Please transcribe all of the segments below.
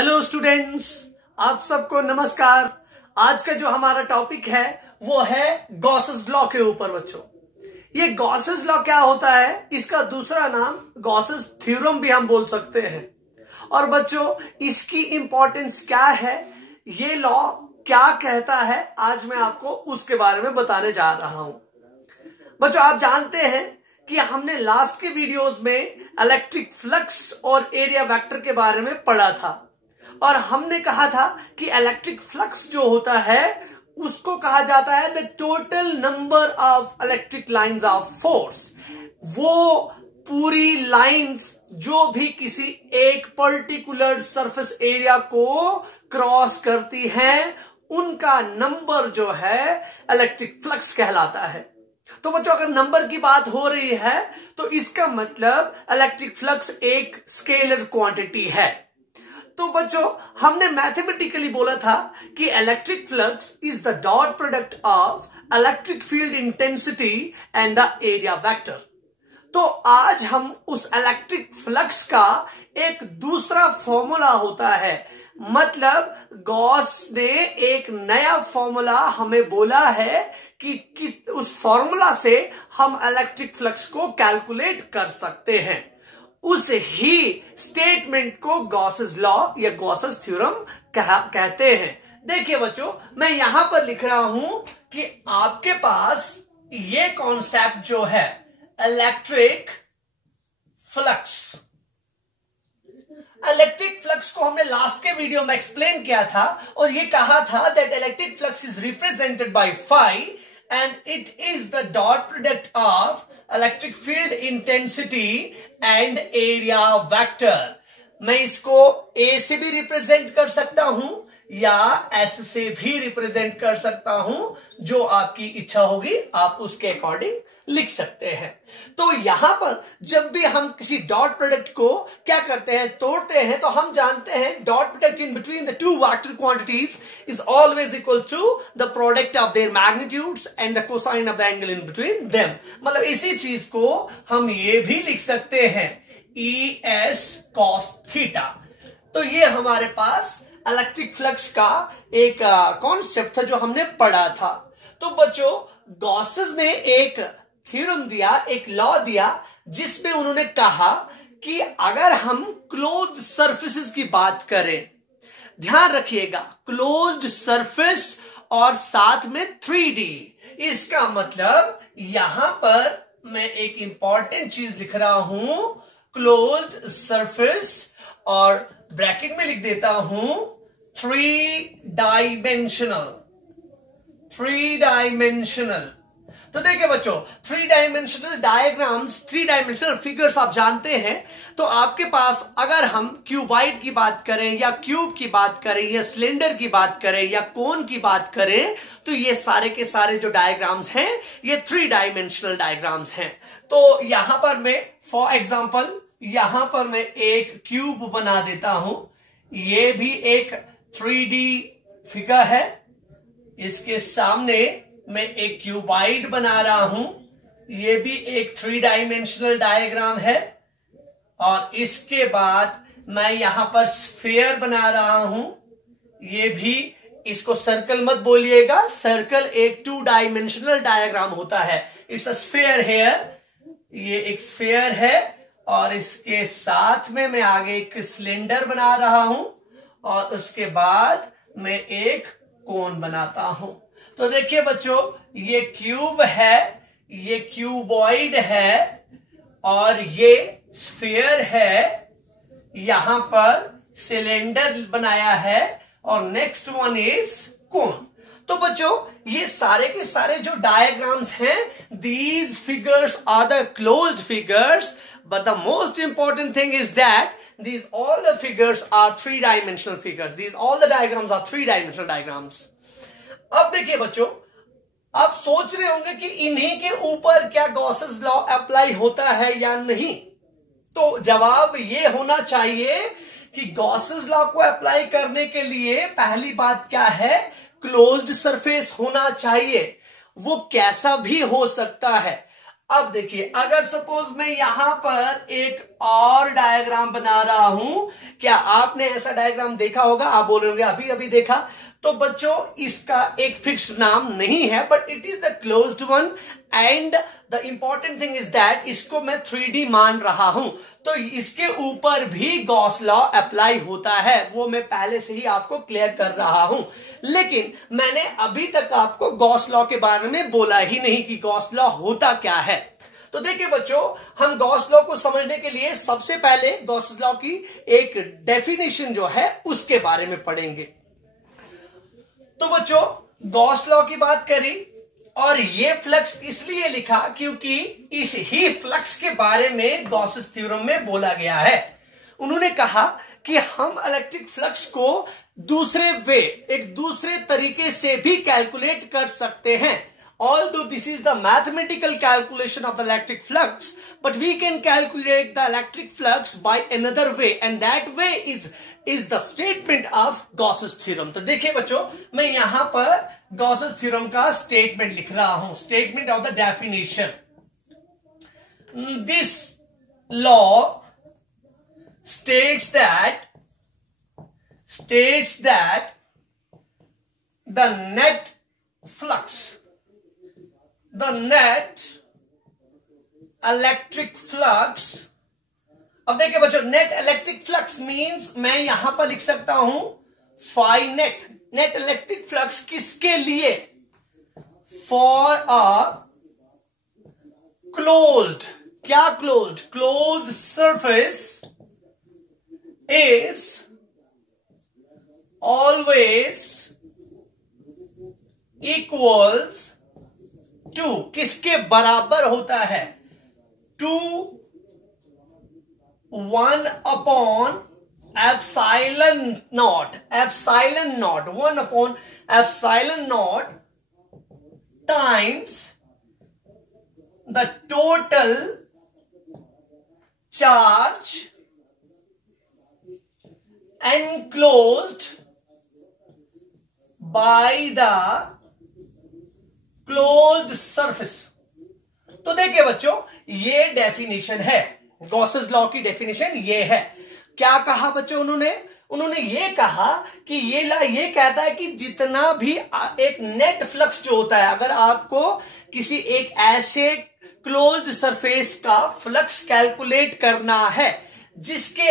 Hello students, आप सबको नमस्कार। आज का जो हमारा टॉपिक है वो है गॉसेस लॉ के ऊपर। बच्चों, ये गॉसेस लॉ क्या होता है, इसका दूसरा नाम गॉसेस थ्योरम भी हम बोल सकते हैं। और बच्चों, इसकी इंपॉर्टेंस क्या है, ये लॉ क्या कहता है, आज मैं आपको उसके बारे में बताने जा रहा हूं। बच्चों, आप जानते हैं कि हमने लास्ट के वीडियोस में इलेक्ट्रिक फ्लक्स और एरिया वेक्टर के बारे में पढ़ा था और हमने कहा था कि इलेक्ट्रिक फ्लक्स जो होता है उसको कहा जाता है the total number of electric lines of force. वो पूरी लाइंस जो भी किसी एक पर्टिकुलर सरफेस एरिया को क्रॉस करती हैं, उनका नंबर जो है इलेक्ट्रिक फ्लक्स कहलाता है। तो बच्चों, अगर नंबर की बात हो रही है तो इसका मतलब इलेक्ट्रिक फ्लक्स एक स्केलर क्वांटिटी है। तो बच्चों, हमने मैथमेटिकली बोला था कि electric flux is the dot product of electric field intensity and the area vector. तो आज हम उस इलेक्ट्रिक फ्लक्स का एक दूसरा फॉर्मूला होता है, मतलब गॉस ने एक नया फॉर्मूला हमें बोला है कि उस फॉर्मूला से हम इलेक्ट्रिक फ्लक्स को कैलकुलेट कर सकते हैं। उस ही स्टेटमेंट को गॉसेस लॉ या गॉसेस थ्योरम कहते हैं। देखिए बच्चों, मैं यहां पर लिख रहा हूं कि आपके पास ये कॉन्सेप्ट जो है इलेक्ट्रिक फ्लक्स, इलेक्ट्रिक फ्लक्स को हमने लास्ट के वीडियो में एक्सप्लेन किया था और ये कहा था that electric flux is represented by phi and it is the dot product of electric field intensity and area vector। मैं इसको A से भी रिप्रेजेंट कर सकता हूं या S से भी रिप्रेजेंट कर सकता हूं, जो आपकी इच्छा होगी आप उसके अकॉर्डिंग लिख सकते हैं। तो यहां पर जब भी हम किसी डॉट प्रोडक्ट को क्या करते हैं, तोड़ते हैं, तो हम जानते हैं dot product in between the two vector quantities is always equal to the product of their magnitudes and the cosine of the angle in between them. मतलब इसी चीज को हम ये भी लिख सकते हैं ES cos थीटा। तो ये हमारे पास इलेक्ट्रिक फ्लक्स का एक कॉन्सेप्ट था जो हमने पढ़ा था। तो बच्चों, गॉसेस ने एक थ्योरम दिया, एक लॉ दिया, जिसमें उन्होंने कहा कि अगर हम क्लोज्ड सरफेसेस की बात करें, ध्यान रखिएगा क्लोज्ड सरफेस और साथ में 3D, इसका मतलब यहां पर मैं एक इंपॉर्टेंट चीज लिख रहा हूं, क्लोज्ड सरफेस, और ब्रैकेट में लिख देता हूं 3 डायमेंशनल। तो देखिए बच्चों, 3 डायमेंशनल डायग्राम्स, 3 डायमेंशनल फिगर्स आप जानते हैं। तो आपके पास अगर हम क्यूबॉइड की बात करें या क्यूब की बात करें या सिलेंडर की बात करें या कोन की बात करें, तो ये सारे के सारे जो डायग्राम्स हैं ये 3 डायमेंशनल डायग्राम्स हैं। तो यहां पर मैं फॉर एग्जांपल यहां पर मैं एक क्यूब बना देता हूं, ये भी एक 3D फिगर है। इसके सामने मैं एक क्यूबॉइड बना रहा हूं, ये भी एक 3 डायमेंशनल डायग्राम है। और इसके बाद मैं यहां पर स्फीयर बना रहा हूं, ये भी, इसको सर्कल मत बोलिएगा, सर्कल एक 2 डायमेंशनल डायग्राम होता है। इट्स अ स्फीयर हेयर, ये एक स्फीयर है। और इसके साथ में मैं आगे एक सिलेंडर बना रहा हूं और उसके बाद मैं एक कोन बनाता हूं। तो देखिए बच्चों, ये क्यूब है, ये क्यूबॉइड है और ये स्फीयर है, यहां पर सिलेंडर बनाया है और नेक्स्ट वन इज कोन। तो बच्चों, ये सारे के सारे जो डायग्राम्स हैं, these figures are the closed figures, but the most important thing is that these all the figures are 3 dimensional figures, these all the diagrams are 3 dimensional diagrams। अब देखिए बच्चों, आप सोच रहे होंगे कि इन्हीं के ऊपर क्या गॉसेस लॉ अप्लाई होता है या नहीं। तो जवाब ये होना चाहिए कि गॉसेस लॉ को अप्लाई करने के लिए पहली बात क्या है, क्लोज्ड सरफेस होना चाहिए। वो कैसा भी हो सकता है। अब देखिए, अगर सपोज मैं यहां पर एक और डायग्राम बना रहा हूं। क्या आपने ऐसा डायग्राम देखा होगा? आप बोल रहे होंगे अभी अभी देखा। तो बच्चों इसका एक फिक्स्ड नाम नहीं है, but it is the closed one and the important thing is that इसको मैं 3D मान रहा हूं, तो इसके ऊपर भी गॉस लॉ अप्लाई होता है। वो मैं पहले से ही आपको क्लियर कर रहा हूं, लेकिन मैंने अभी तक आपको गॉस लॉ के बारे में बोला ही नहीं कि गॉस लॉ होता क्या है। तो देखिए बच्चों, हम गॉस लॉ को समझने के लिए सबसे पहले गॉस लॉ की एक डेफिनेशन जो है उसके बारे में पढ़ेंगे। तो बच्चों गॉस लॉ की बात करी, और ये फ्लक्स इसलिए लिखा क्योंकि इस ही फ्लक्स के बारे में गॉसेस थ्योरम में बोला गया है। उन्होंने कहा कि हम इलेक्ट्रिक फ्लक्स को एक दूसरे तरीके से भी कैलकुलेट कर सकते हैं। Although this is the mathematical calculation of the electric flux, but we can calculate the electric flux by another way, and that way is the statement of Gauss's theorem. तो देखिए बच्चों, मैं यहां पर Gauss's theorem का statement लिख रहा हूं, statement of the definition. This law states that the net electric flux. अब देखिए बच्चों, नेट इलेक्ट्रिक फ्लक्स मींस मैं यहां पर लिख सकता हूं phi net. Net electric flux किसके लिए? फॉर अ क्लोज्ड, क्या closed? Closed surface is always equals to, किसके बराबर होता है? To 1 upon epsilon naught, 1 upon epsilon naught times the total charge enclosed by the closed surface. तो देखिए बच्चों, ये डेफिनेशन है, गॉसेस लॉ की डेफिनेशन ये है। क्या कहा बच्चों उन्होंने ये कहा कि ये कहता है कि जितना भी एक नेट फ्लक्स जो होता है, अगर आपको किसी एक ऐसे क्लोज्ड सरफेस का फ्लक्स कैलकुलेट करना है जिसके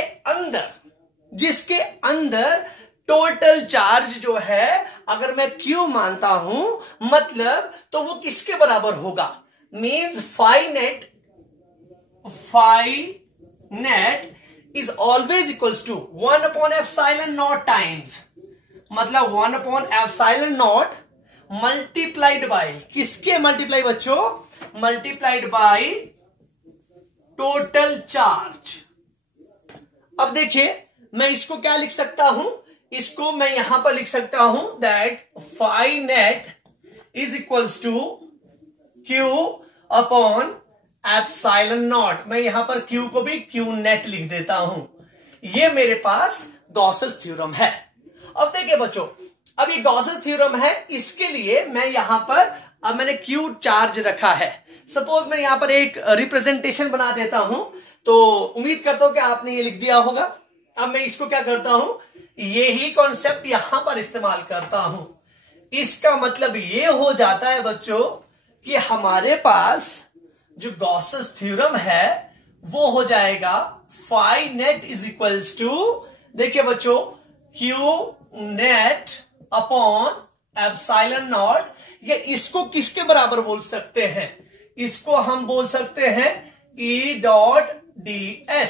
अंदर टोटल चार्ज जो है अगर मैं Q मानता हूं, मतलब तो वो किसके बराबर होगा? Means phi net is always equals to 1 upon epsilon naught times, मतलब 1 upon epsilon naught multiplied by, किसके मल्टीप्लाई बच्चों? Multiplied by total charge. अब देखिए मैं इसको क्या लिख सकता हूं? इसको मैं यहां पर लिख सकता हूं that phi net is equals to Q upon epsilon naught. मैं यहां पर Q को भी Q नेट लिख देता हूं। ये मेरे पास गॉसेस थ्योरम है। अब देखिए बच्चों, अब ये गॉसेस थ्योरम है, इसके लिए मैं यहां पर अब मैंने Q चार्ज रखा है। सपोज मैं यहां पर एक रिप्रेजेंटेशन बना देता हूं, तो उम्मीद करता हूं कि आपने ये लिख दिया होगा। अब मैं इसको क्या करता हूं, यही कॉन्सेप्ट यहां पर इस्तेमाल करता हूं। इसका मतलब ये हो जाता है बच्चों कि हमारे पास जो गॉसेस थ्योरम है वो हो जाएगा phi net is equals to, देखिए बच्चों, Q net upon epsilon naught. या इसको किसके बराबर बोल सकते हैं? इसको हम बोल सकते हैं E डॉट ds,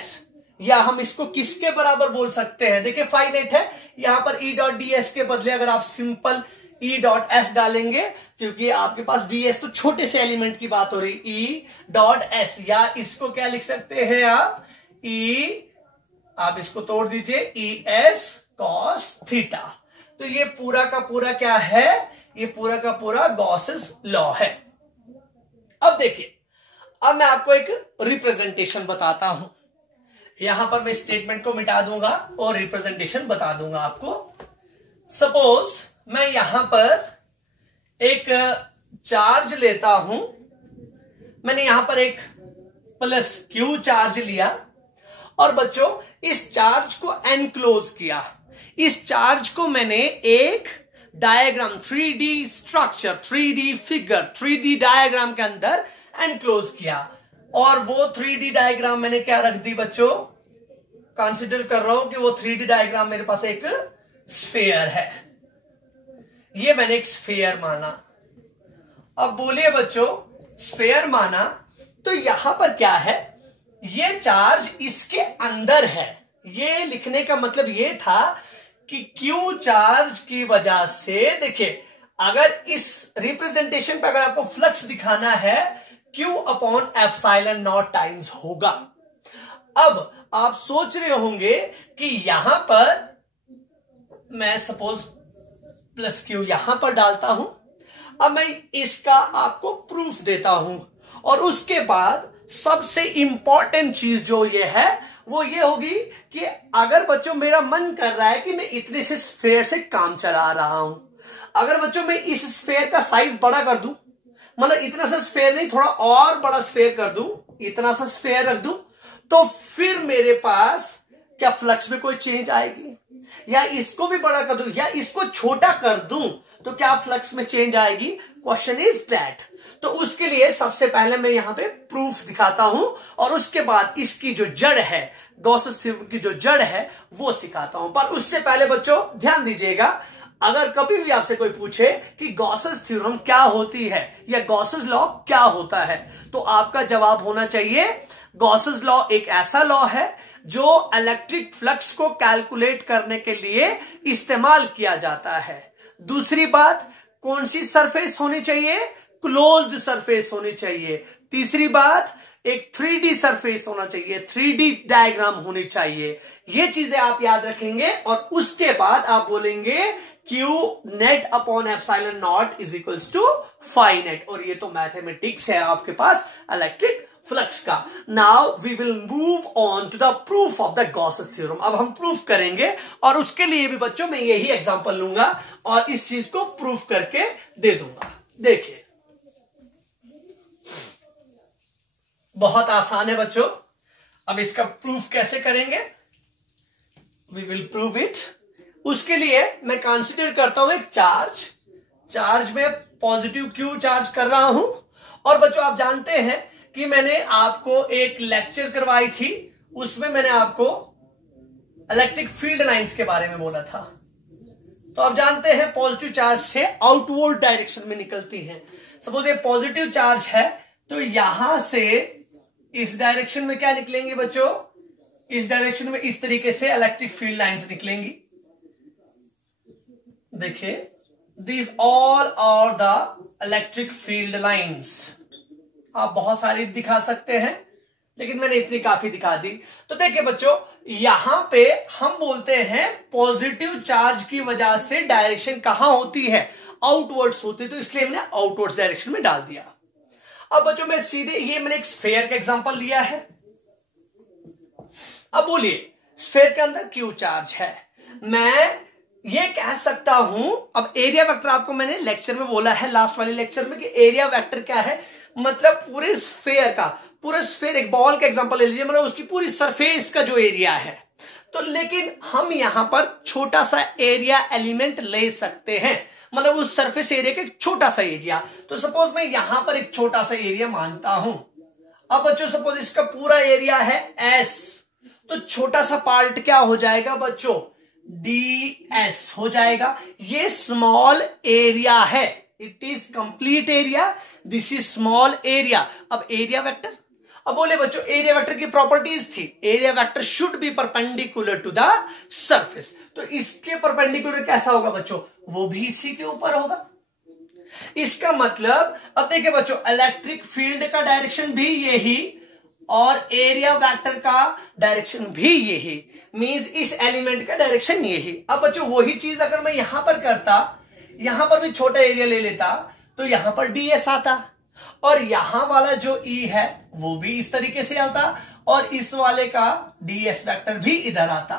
या हम इसको किसके बराबर बोल सकते हैं? देखिए फाई नेट है, यहां पर E डॉट ds के बदले अगर आप सिंपल E डॉट s डालेंगे, क्योंकि आपके पास ds तो छोटे से एलिमेंट की बात हो रही, E डॉट s, या इसको क्या लिख सकते हैं आप? आप इसको तोड़ दीजिए, es cos थीटा। तो ये पूरा का पूरा क्या है? ये पूरा का पूरा गॉसेस लॉ है। अब देखिए, अब मैं आपको एक रिप्रेजेंटेशन बताता हूं। यहां पर मैं स्टेटमेंट को मिटा दूंगा और रिप्रेजेंटेशन बता दूंगा आपको। सपोज मैं यहां पर एक चार्ज लेता हूं, मैंने यहां पर एक प्लस Q चार्ज लिया, और बच्चों इस चार्ज को एनक्लोज किया, इस चार्ज को मैंने एक diagram 3D structure, 3D figure, 3D diagram के अंदर एनक्लोज किया। और वो 3D डायग्राम मैंने क्या रख दी बच्चों, कंसीडर कर रहा हूं कि वो 3D डायग्राम मेरे पास एक स्फीयर है, ये मैंने एक स्फीयर माना। अब बोलिए बच्चों, स्फीयर माना तो यहां पर क्या है, ये चार्ज इसके अंदर है। ये लिखने का मतलब ये था कि Q चार्ज की वजह से, देखिए अगर इस रिप्रेजेंटेशन पे अगर आपको फ्लक्स दिखाना है Q upon epsilon naught times होगा। अब आप सोच रहे होंगे कि यहां पर मैं सपोज प्लस Q यहां पर डालता हूं। अब मैं इसका आपको प्रूफ देता हूं और उसके बाद सबसे इंपॉर्टेंट चीज जो ये है वो ये होगी कि अगर बच्चों मेरा मन कर रहा है कि मैं इतने से स्फीयर से काम चला रहा हूं, अगर बच्चों मैं इस स्फीयर का साइज बड़ा कर दूं, मतलब इतना सा स्फीयर नहीं, थोड़ा और बड़ा स्फीयर कर दूं, इतना सा स्फीयर रख दूं, तो फिर मेरे पास क्या फ्लक्स में कोई चेंज आएगी, या इसको भी बड़ा कर दूं या इसको छोटा कर दूं तो क्या फ्लक्स में चेंज आएगी? Question is that. तो उसके लिए सबसे पहले मैं यहां पे प्रूफ दिखाता हूं और उसके बाद इसकी जो जड़ है, गॉसेस थ्योरम की जो जड़ है वो सिखाता हूं। पर उससे पहले बच्चों ध्यान दीजिएगा, अगर कभी भी आपसे कोई पूछे कि गॉसेस थ्योरम क्या होती है या गॉसेस लॉ क्या होता है, तो आपका जवाब होना चाहिए गॉसेस लॉ एक ऐसा लॉ है जो इलेक्ट्रिक फ्लक्स को कैलकुलेट करने के लिए इस्तेमाल किया जाता है। दूसरी बात, कौन सी सरफेस होनी चाहिए? क्लोज्ड सरफेस होनी चाहिए। तीसरी बात, एक 3D सरफेस होना चाहिए, 3D डायग्राम होनी चाहिए। ये चीजें आप याद रखेंगे और उसके बाद आप बोलेंगे Q net upon epsilon naught is equals to phi net, और ये तो मैथमेटिक्स है आपके पास इलेक्ट्रिक फ्लक्स का। Now we will move on to the proof of the Gauss's theorem. अब हम प्रूफ करेंगे और उसके लिए भी बच्चों मैं यही एग्जांपल लूंगा और इस चीज को प्रूफ करके दे दूंगा। देखिए बहुत आसान है बच्चों। अब इसका प्रूफ कैसे करेंगे? We will prove it. उसके लिए मैं कंसीडर करता हूं एक चार्ज में पॉजिटिव Q चार्ज कर रहा हूं। और बच्चों आप जानते हैं कि मैंने आपको एक लेक्चर करवाई थी, उसमें मैंने आपको इलेक्ट्रिक फील्ड लाइंस के बारे में बोला था। तो आप जानते हैं पॉजिटिव चार्ज से आउटवर्ड डायरेक्शन में निकलती हैं। सपोज ये पॉजिटिव चार्ज है तो यहां से इस डायरेक्शन में क्या निकलेंगे बच्चों? इस डायरेक्शन में इस तरीके से इलेक्ट्रिक फील्ड लाइंस निकलेंगी। देखिए, these all are the electric field lines. आप बहुत सारी दिखा सकते हैं लेकिन मैंने इतनी काफी दिखा दी। तो देखिए बच्चों, यहां पे हम बोलते हैं पॉजिटिव चार्ज की वजह से डायरेक्शन कहां होती है? आउटवर्ड्स होती है, तो इसलिए मैंने आउटवर्ड्स डायरेक्शन में डाल दिया। अब बच्चों मैं सीधे, ये मैंने एक स्फीयर का एग्जांपल लिया है। अब बोलिए, स्फीयर के अंदर Q चार्ज है, मैं ये कह सकता हूं, अब एरिया वेक्टर आपको मैंने लेक्चर में बोला है, लास्ट वाले लेक्चर में, कि एरिया वेक्टर क्या है, मतलब पूरे स्फीयर का, पूरा स्फीयर एक बॉल का एग्जांपल ले लीजिए, मतलब उसकी पूरी सरफेस का जो एरिया है। तो लेकिन हम यहां पर छोटा सा एरिया एलिमेंट ले सकते हैं, मतलब उस सरफेस एरिया का एक छोटा सा एरिया। तो सपोज मैं यहां पर एक छोटा सा एरिया मानता हूं। अब बच्चों सपोज इसका पूरा एरिया है S, तो छोटा सा पार्ट क्या हो जाएगा बच्चों? ds हो जाएगा। ये स्मॉल एरिया है, it is complete area, this is small area. अब एरिया वेक्टर, अब बोले बच्चों एरिया वेक्टर की प्रॉपर्टीज थी, area vector should be perpendicular to the surface. तो इसके परपेंडिकुलर कैसा होगा बच्चों? वो भी इसी के ऊपर होगा। इसका मतलब, अब देखिए बच्चों, इलेक्ट्रिक फील्ड का डायरेक्शन भी यही और एरिया वेक्टर का डायरेक्शन भी यही, मींस इस एलिमेंट का डायरेक्शन यही। अब बच्चों वही चीज अगर मैं यहां पर करता, यहां पर भी छोटा एरिया ले लेता, तो यहां पर ds आता और यहां वाला जो E है वो भी इस तरीके से आता और इस वाले का ds वेक्टर भी इधर आता।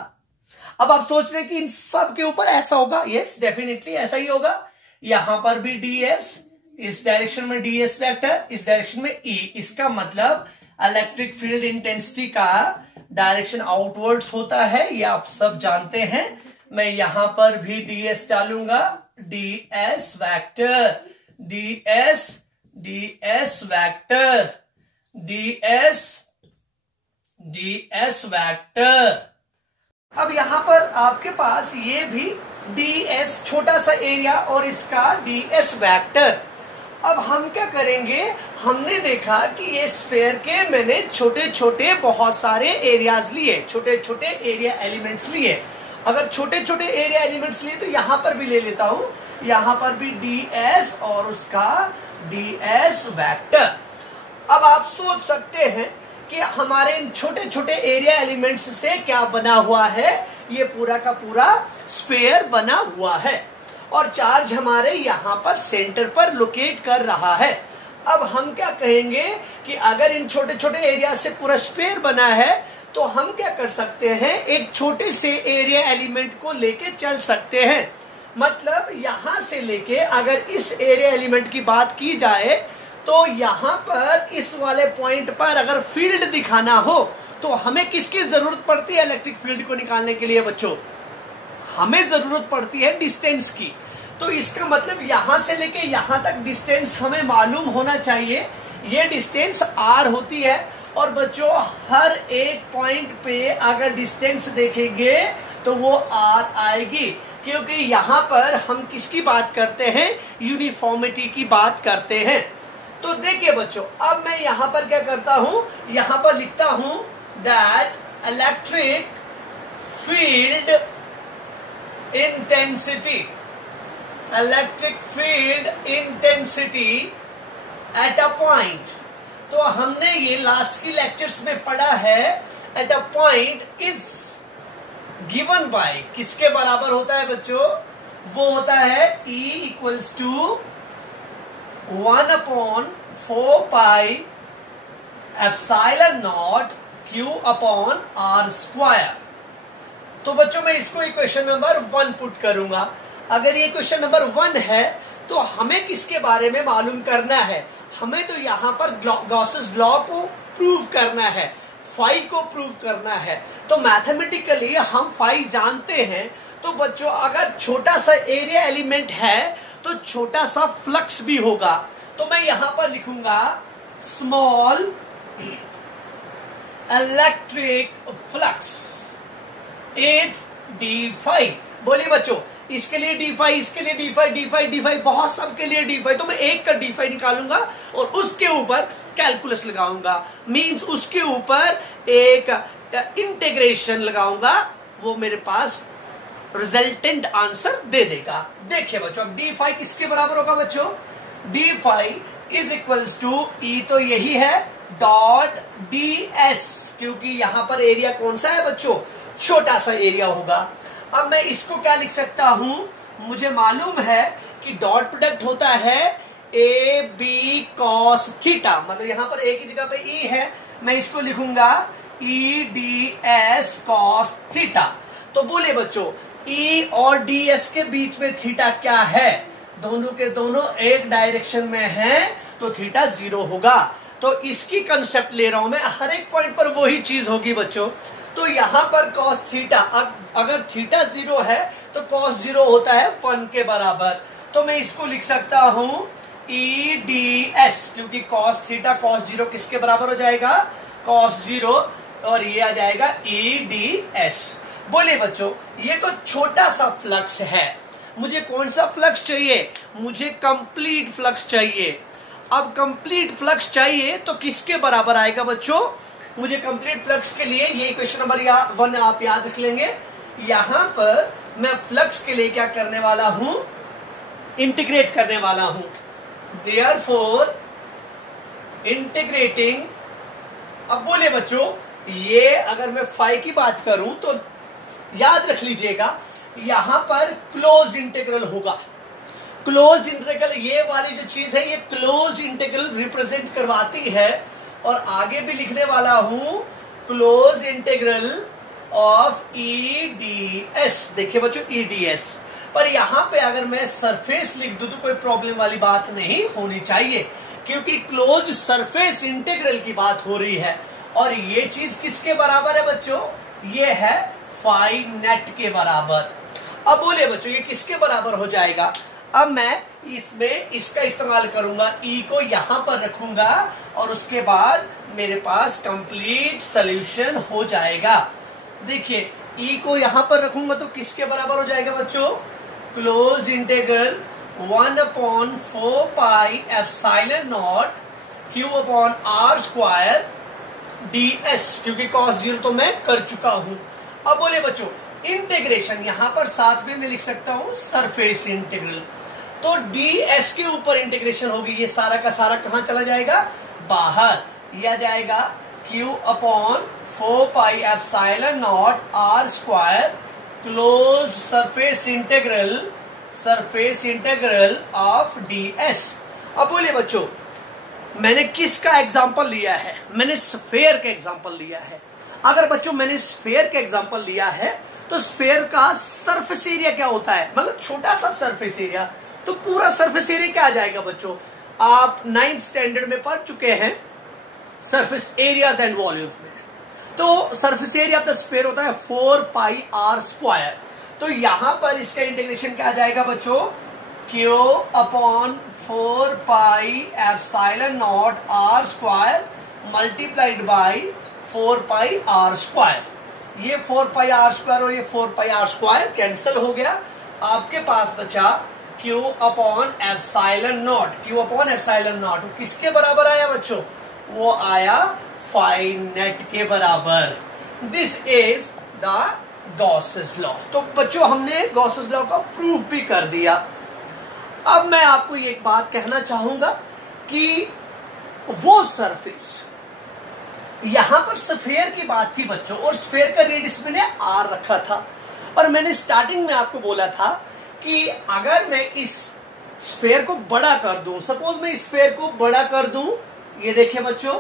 अब आप सोच रहे हैं कि इन सब के ऊपर ऐसा होगा? यस, डेफिनेटली ऐसा ही होगा। यहां पर भी ds, इस डायरेक्शन में ds वेक्टर, इस डायरेक्शन में E। इसका मतलब इलेक्ट्रिक फील्ड इंटेंसिटी का डायरेक्शन आउटवर्ड्स होता है, ये आप सब जानते हैं। मैं यहां पर भी ds डालूंगा, ds vector, ds vector, ds vector. अब यहां पर आपके पास ये भी ds छोटा सा एरिया और इसका ds वेक्टर। अब हम क्या करेंगे, हमने देखा कि ये स्फेयर के मैंने छोटे छोटे बहुत सारे एरियाज लिए, छोटे छोटे एरिया एलिमेंट्स लिए। अगर छोटे छोटे एरिया एलिमेंट्स लिए तो यहां पर भी ले लेता हूं, यहां पर भी ds और उसका ds वेक्टर। अब आप सोच सकते हैं कि हमारे इन छोटे छोटे एरिया एलिमेंट्स से क्या बना हुआ है, ये पूरा का पूरा स्फेयर बना हुआ है और चार्ज हमारे यहां पर सेंटर पर लोकेट कर रहा है। अब हम क्या कहेंगे कि अगर इन छोटे छोटे एरिया से पूरा स्फेयर बना है तो हम क्या कर सकते हैं, एक छोटे से एरिया एलिमेंट को लेके चल सकते हैं। मतलब यहां से लेके अगर इस एरिया एलिमेंट की बात की जाए तो यहां पर इस वाले पॉइंट पर अगर फील्ड दिखाना हो तो हमें किसकी जरूरत पड़ती है इलेक्ट्रिक फील्ड को निकालने के लिए बच्चों, हमें जरूरत पड़ती है डिस्टेंस की। तो इसका मतलब यहां से लेके यहां तक डिस्टेंस हमें मालूम होना चाहिए, ये डिस्टेंस r होती है। और बच्चों हर एक पॉइंट पे अगर डिस्टेंस देखेंगे तो वो r आएगी, क्योंकि यहां पर हम किसकी बात करते हैं, यूनिफॉर्मिटी की बात करते हैं। तो देखिए बच्चों, अब मैं यहां पर क्या करता हूं, यहां पर लिखता हूं that electric field intensity, electric field intensity at a point. तो हमने ये लास्ट की लेक्चर्स में पढ़ा है, at a point is given by, किसके बराबर होता है बच्चों, वो होता है E equals to 1/4 pi epsilon naught Q upon R square. तो बच्चों मैं इसको इक्वेशन नंबर 1 पुट करूंगा। अगर ये क्वेश्चन नंबर 1 है तो हमें किसके बारे में मालूम करना है, हमें तो यहां पर गॉसेस लॉ को प्रूव करना है, फाई को प्रूव करना है। तो मैथमेटिकली हम फाई जानते हैं। तो बच्चों अगर छोटा सा एरिया एलिमेंट है तो छोटा सा फ्लक्स भी होगा। तो मैं यहां पर लिखूंगा small electric flux is d phi. बोलिए बच्चों, इसके लिए डी फाई, इसके लिए d phi, d phi, d phi, बहुत सबके लिए डी फाई। तो मैं एक का डी फाई निकालूंगा और उसके ऊपर कैलकुलस लगाऊंगा, मींस उसके ऊपर एक इंटीग्रेशन लगाऊंगा, वो मेरे पास रिजल्टेंट आंसर दे देगा। देखिए बच्चों, अब डी फाई किसके बराबर होगा बच्चों, D phi is equals to E, तो यही है डॉट डी एस, क्योंकि यहां पर एरिया कौन सा है बच्चों, छोटा सा एरिया होगा। अब मैं इसको क्या लिख सकता हूं, मुझे मालूम है कि डॉट प्रोडक्ट होता है ए बी कॉस थीटा, मतलब यहां पर ए की जगह पे ई है, मैं इसको लिखूंगा E D S cos theta. तो बोले बच्चों, ई और डी एस के बीच में थीटा क्या है, दोनों के दोनों एक डायरेक्शन में हैं, तो थीटा 0 होगा। तो इसकी कंसेप्ट ले रहा हूं मैं, हर एक पॉइंट पर वही चीज होगी बच्चों। तो यहां पर कॉस थीटा, अगर थीटा 0 है तो कॉस 0 होता है 1 के बराबर। तो मैं इसको लिख सकता हूं ई डी एस, क्योंकि कॉस थीटा कॉस 0 किसके बराबर हो जाएगा, कॉस 0, और ये आ जाएगा ई डी एस। बोले बच्चों, ये तो छोटा सा फ्लक्स है, मुझे कौन सा फ्लक्स चाहिए, मुझे कंप्लीट फ्लक्स चाहिए। अब कंप्लीट फ्लक्स चाहिए तो किसके बराबर आएगा बच्चों, मुझे कंप्लीट फ्लक्स के लिए ये क्वेश्चन नंबर 1 आप याद रख लेंगे। यहां पर मैं फ्लक्स के लिए क्या करने वाला हूं, इंटीग्रेट करने वाला हूं। देयरफॉर इंटीग्रेटिंग, अब बोले बच्चों, ये अगर मैं फाई की बात करूं तो याद रख लीजिएगा, यहां पर क्लोज्ड इंटीग्रल होगा। क्लोज्ड इंटीग्रल, ये वाली जो चीज है, ये क्लोज्ड इंटीग्रल रिप्रेजेंट करवाती है। और आगे भी लिखने वाला हूं closed integral of E D S. देखिए बच्चों, ई डी एस, पर यहां पे अगर मैं सरफेस लिख दूं तो कोई प्रॉब्लम वाली बात नहीं होनी चाहिए, क्योंकि क्लोज सरफेस इंटीग्रल की बात हो रही है और ये चीज किसके बराबर है बच्चों, ये है फाई नेट के बराबर। अब बोले बच्चों ये किसके बराबर हो जाएगा, अब मैं इसमें इसका इस्तेमाल करूंगा, ई को यहां पर रखूंगा और उसके बाद मेरे पास कंप्लीट सॉल्यूशन हो जाएगा। देखिए ई को यहां पर रखूंगा तो किसके बराबर हो जाएगा बच्चों, closed integral 1/4 pi epsilon naught Q upon R square ds, क्योंकि cos 0 तो मैं कर चुका हूं। अब बोले बच्चों इंटीग्रेशन यहां पर साथ में मैं लिख सकता हूं सरफेस इंटीग्रल, तो ds के ऊपर इंटीग्रेशन होगी, ये सारा का सारा कहां चला जाएगा, बाहर, यह जाएगा q upon 4 pi epsilon naught R square close surface integral of ds। अब बोलिए बच्चों मैंने किसका एग्जांपल लिया है, मैंने स्फेयर का एग्जांपल लिया है। अगर बच्चों मैंने स्फेयर का एग्जांपल लिया है तो स्फेयर का सरफेस एरिया क्या होता है, मतलब छोटा सा सरफेस एरिया, तो पूरा सरफेस एरिया क्या आ जाएगा बच्चों, आप 9th स्टैंडर्ड में पढ़ चुके हैं सरफेस एरियाज एंड वॉल्यूम्स में। तो surface area of the sphere होता है 4 पाई आर स्क्वायर, तो यहां पर इसका इंटीग्रेशन क्या आ जाएगा बच्चों, Q upon 4 pi epsilon naught R square multiplied by 4 pi R square. ये 4 पाई आर स्क्वायर और ये 4 पाई आर स्क्वायर कैंसिल हो गया, आपके पास बचा Q upon epsilon naught, Q upon epsilon not किसके बराबर आया बच्चों, वो आया फाई नेट के बराबर। This is the Gauss's law. तो बच्चों हमने गॉसेस लॉ को प्रूव भी कर दिया। अब मैं आपको एक बात कहना चाहूंगा कि वो सरफेस, यहां पर स्फेयर की बात थी बच्चों और स्फेयर का रेडियस मैंने आर रखा था और मैंने स्टार्टिंग में आपको बोला था कि अगर मैं इस स्फेयर को बड़ा कर दूं, सपोज मैं इस स्फेयर को बड़ा कर दूं, ये देखिए बच्चों,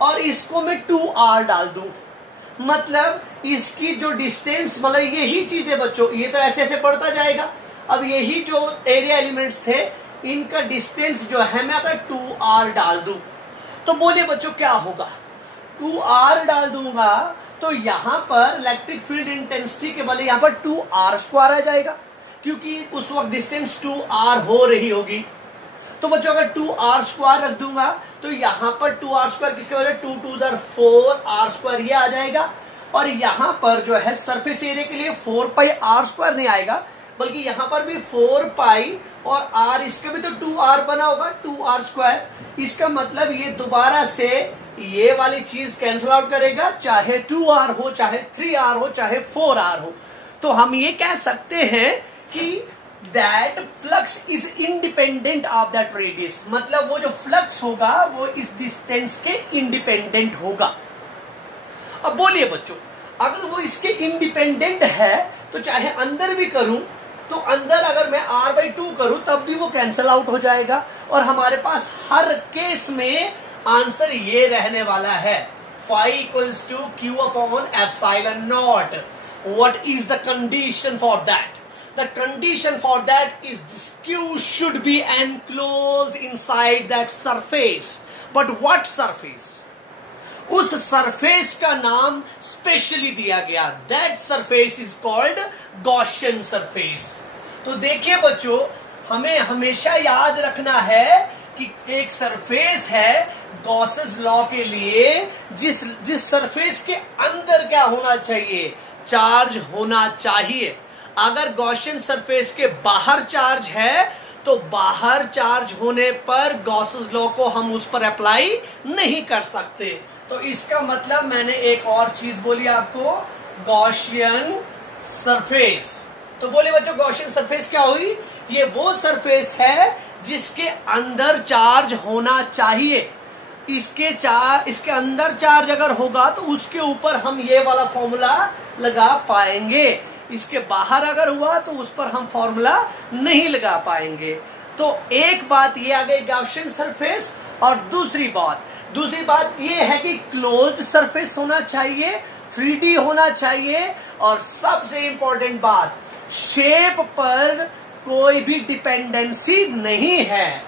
और इसको मैं 2r डाल दूं, मतलब इसकी जो डिस्टेंस, मतलब यही चीज है बच्चों, ये तो ऐसे ऐसे बढ़ता जाएगा। अब यही जो एरिया एलिमेंट्स थे इनका डिस्टेंस जो है मैं अगर 2r डाल दूं तो बोलिए बच्चों क्या होगा, 2r डाल दूंगा तो यहां पर इलेक्ट्रिक फील्ड इंटेंसिटी के बदले यहां पर 2r स्क्वायर आ जाएगा, क्योंकि उस वक्त डिस्टेंस 2r हो रही होगी। तो बच्चों अगर 2r स्क्वायर रख दूंगा तो यहां पर 2r स्क्वायर किसके बजाय 2 2 4r स्क्वायर ये आ जाएगा, और यहां पर जो है सरफेस एरिया के लिए 4 पाई r स्क्वायर नहीं आएगा, बल्कि यहां पर भी 4 पाई और r, इसका भी तो 2r बना होगा, 2r स्क्वायर। इसका मतलब ये दोबारा से ये वाली चीज कैंसिल आउट करेगा, चाहे 2r हो, चाहे 3r हो, चाहे 4r हो। तो हम ये कह सकते हैं कि that flux is independent of that radius, मतलब वो जो फ्लक्स होगा वो इस डिस्टेंस के इंडिपेंडेंट होगा। अब बोलिए बच्चों अगर वो इसके इंडिपेंडेंट है तो चाहे अंदर भी करूं तो अंदर अगर मैं r/2 करूं तब भी वो कैंसिल आउट हो जाएगा, और हमारे पास हर केस में आंसर ये रहने वाला है, phi equals to Q upon epsilon naught. What is the condition for that? The condition for that is this Q should be enclosed inside that surface. But what surface? उस surface का नाम specially दिया गया, that surface is called Gaussian surface. तो देखिए बच्चों हमें हमेशा याद रखना है कि एक सरफेस है गॉसेस लॉ के लिए, जिस सरफेस के अंदर क्या होना चाहिए, चार्ज होना चाहिए। अगर गॉसियन सरफेस के बाहर चार्ज है तो बाहर चार्ज होने पर गॉसेस लॉ को हम उस पर अप्लाई नहीं कर सकते। तो इसका मतलब मैंने एक और चीज बोली आपको, गॉसियन सरफेस। तो बोले बच्चों गॉसियन सरफेस क्या हुई, ये वो सरफेस है जिसके अंदर चार्ज होना चाहिए। इसके अंदर चार्ज अगर होगा तो उसके ऊपर हम ये वाला फॉर्मूला लगा पाएंगे, इसके बाहर अगर हुआ तो उस पर हम फॉर्मूला नहीं लगा पाएंगे। तो एक बात ये आ गई गॉसियन सरफेस, और दूसरी बात ये है कि क्लोज्ड सरफेस होना चाहिए, 3D होना चाहिए, और सबसे इंपॉर्टेंट बात शेप पर कोई भी डिपेंडेंसी नहीं है।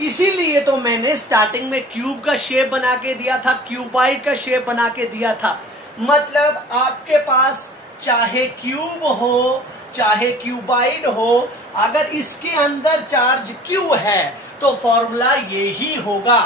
इसीलिए तो मैंने स्टार्टिंग में क्यूब का शेप बना के दिया था, क्यूबाइड का शेप बना के दिया था। मतलब आपके पास चाहे क्यूब हो चाहे क्यूबाइड हो, अगर इसके अंदर चार्ज क्यू है तो फॉर्मूला यही होगा।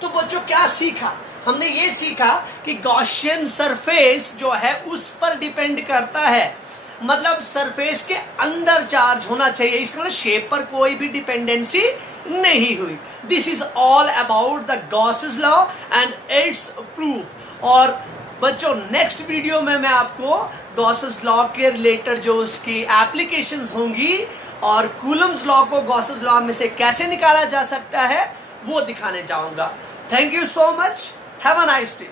तो बच्चों क्या सीखा हमने? ये सीखा कि गॉसियन सरफेस जो है उस पर डिपेंड करता है, मतलब सरफेस के अंदर चार्ज होना चाहिए, इसका मतलब शेप पर कोई भी डिपेंडेंसी नहीं हुई। This is all about the Gauss's law and it's proof. और बच्चों नेक्स्ट वीडियो में मैं आपको गॉसेस लॉ के रिलेटेड जो उसकी एप्लीकेशंस होंगी और कूलम्स लॉ को गॉसेस लॉ में से कैसे निकाला जा सकता है वो दिखाने जाऊंगा। Thank you so much, have a nice day.